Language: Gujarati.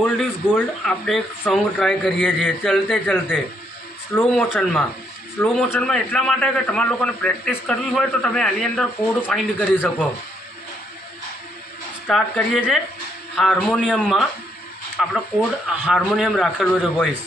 ઓલ્ડ ઇઝ ગોલ્ડ આપણે એક સોંગ ટ્રાય કરીએ છીએ ચલતે ચલતે સ્લો મોશનમાં એટલા માટે કે તમારા લોકોને પ્રેક્ટિસ કરવી હોય તો તમે આની અંદર કોડ ફાઇન્ડ કરી શકો. સ્ટાર્ટ કરીએ છીએ હાર્મોનિયમમાં. આપણો કોડ હાર્મોનિયમ રાખેલો છે વોઇસ.